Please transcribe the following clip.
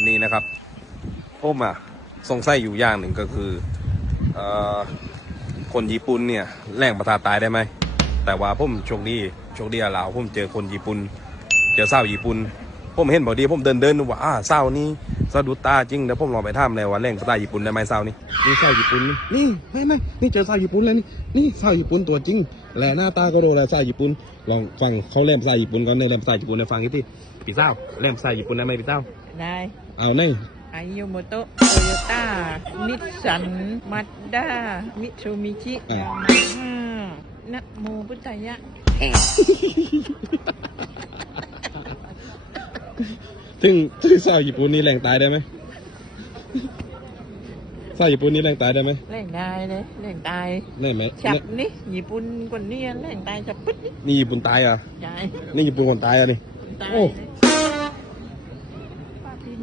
วันนี้นะครับผมอะสงสัยอยู่อย่างหนึ่งก็คือเอ่อคนญี่ปุ่นเนี่ยแรงประทาตายได้ไหม แต่ว่าผมโชคดีโชคดีอะลาวผมเจอคนญี่ปุ่นเจอสาวญี่ปุ่นผมเห็นพอกดีผมเดินเดินว่าอ่าสาวนี้สะดุดตาจริงเดี๋ยวผมลองไปถามเลยว่าแรงภาษาญี่ปุ่นได้ไหมสาวนี้นี่สาวญี่ปุ่นนี่ไม่ไม่นี่เจอสาวญี่ปุ่นแล้วนี่นี่สาวญี่ปุ่นตัวจริงแหละหน้าตาก็โดูแลสาวญี่ปุ่นลองฟังเขาเล่นภาษาญี่ปุ่นก่อนในเล่นภาษาญี่ปุ่นในฟังอีกทีพี่สาวเล่นภาษาญี่ปุ่นได้ไหมพี่สาว ได้เอาในอายุโมโตะโตโยต้านิสสันมาด้ามิตซูมิชิยามาฮ่านะโมพุทธายะถึงถึงสาวญี่ปุ่นนี่แรงตายได้ไหมสาวญี่ปุ่นนี่แรงตายได้ไหมแรงได้เลยแรงตายได้ไหมฉับนี่ญี่ปุ่นคนนี้แรงตายฉับปึ๊ดนี่นี่ญี่ปุ่นตายอะใช่นี่ญี่ปุ่นคนตายอะนี่ตายโอ้เลย natin